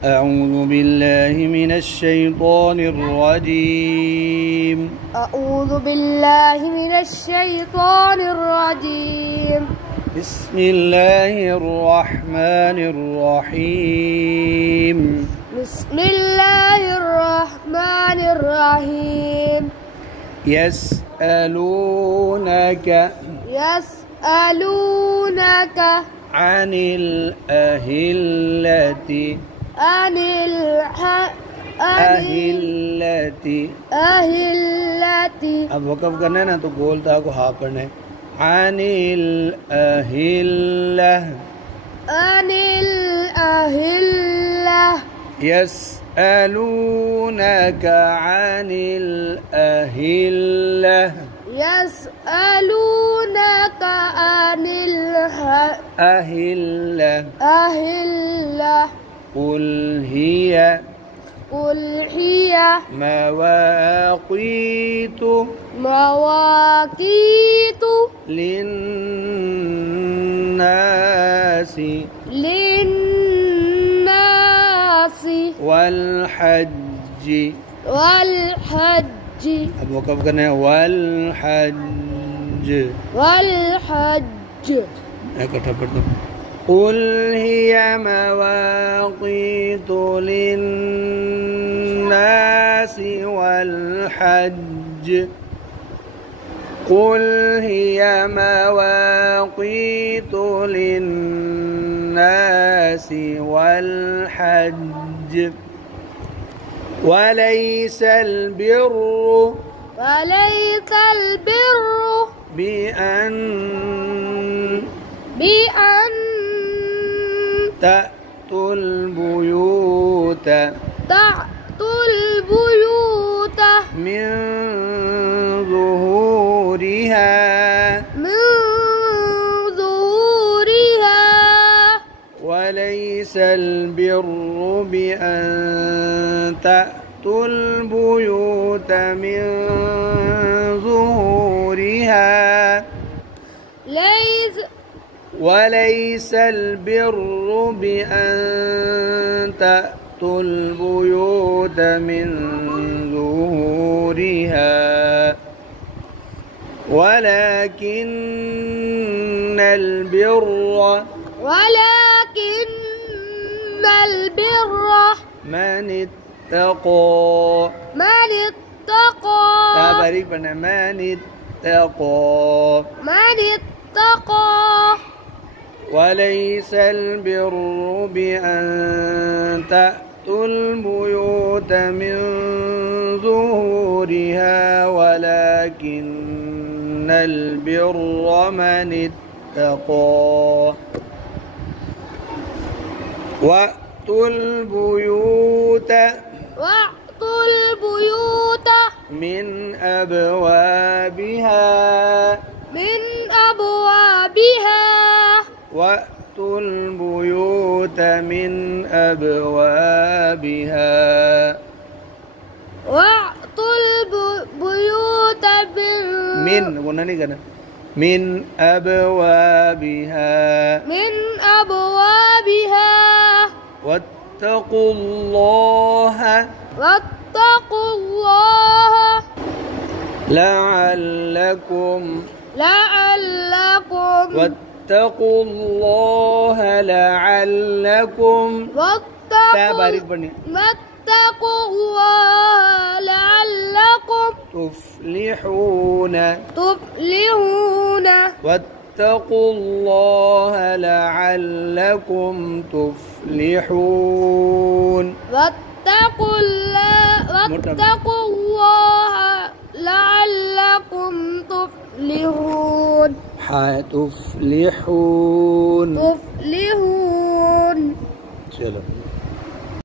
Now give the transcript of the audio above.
أعوذ بالله من الشيطان الرجيم. أعوذ بالله من الشيطان الرجيم. بسم الله الرحمن الرحيم. بسم الله الرحمن الرحيم. يسألونك عن الأهلة अब वक़फ़ करना है ना तो गोलता को हाँ पढ़ना है। अनिल अहिल्ला यस्अलूनक अनिल अहिल्ला अहिल्ला قل هي مواقيت للناس والحج अब वक़फ़ करना है والحج इकट्ठा पढ़ दो। قل هي مواقيت للناس والحج قل هي مواقيت للناس والحج وليس البر بأن تأتوا البيوت من ظهورها وليس البر بأن تأتوا البيوت من ظهورها وليس البر بأن تأتوا البيوت من ظهورها ولكن البر من اتقى تبارك بنا من اتقى وليس البر بأن تأتوا البيوت من ظهورها ولكن البر من اتقى وأتوا البيوت من أبوابها وأتوا البيوت من أبوابها من أبوابها واتقوا الله لعلكم واتقوا الله لعلكم تفلحون واتقوا الله لعلكم تفلحون واتقوا الله لعلكم تفلحون تفلحون تفلحون चलो।